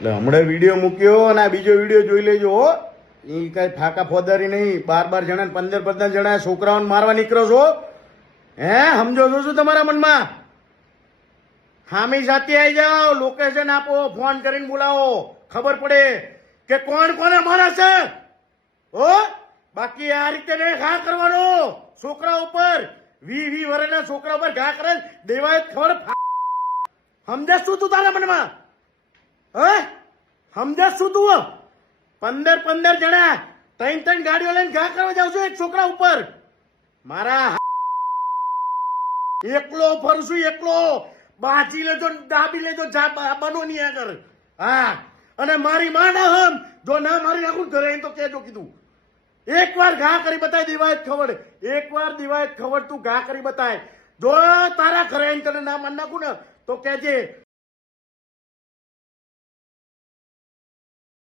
એટલે હમણાં વિડીયો મૂક્યો અને આ બીજો વિડીયો જોઈ લેજો હો. એ કઈ ફાકા ફોદારી નહીં. 12 જણા 15 જણા છોકરાઓને મારવા નીકળો છો. હે સમજો છો શું તમારા મનમાં? હામી સાથે આવી જાઓ, લોકેશન આપો, ફોન કરીને બોલાવો, ખબર પડે કે કોણ કોને મારે છે. હો બાકી આ રીતે નહીં ઘા કરવાનો છોકરા ઉપર. 20 વર્ષના છોકરા ઉપર ઘા કરે દેવાય ખબર. સમજે શું તું તારા મનમાં? હે સમજે શું તું? 15 જણા 3 ગાડીઓ લઈને ઘા કરવા જાવ છો એક છોકરા ઉપર. મારા એકલો ફરું છું, એકલો. બાજી લેજો, દાબી લેજો, બનો નહીં આગળ. હા અને મારી માં ના હમ જો ના મારી નાખું ઘરે તો કેજો કીધું. એકવાર ઘા કરી બતાય દિવાય ખબર. એકવાર દિવાય ખબર તું ઘા કરી બતાય. જો તારા ઘરે તને ના માન નાખું ને તો કેજે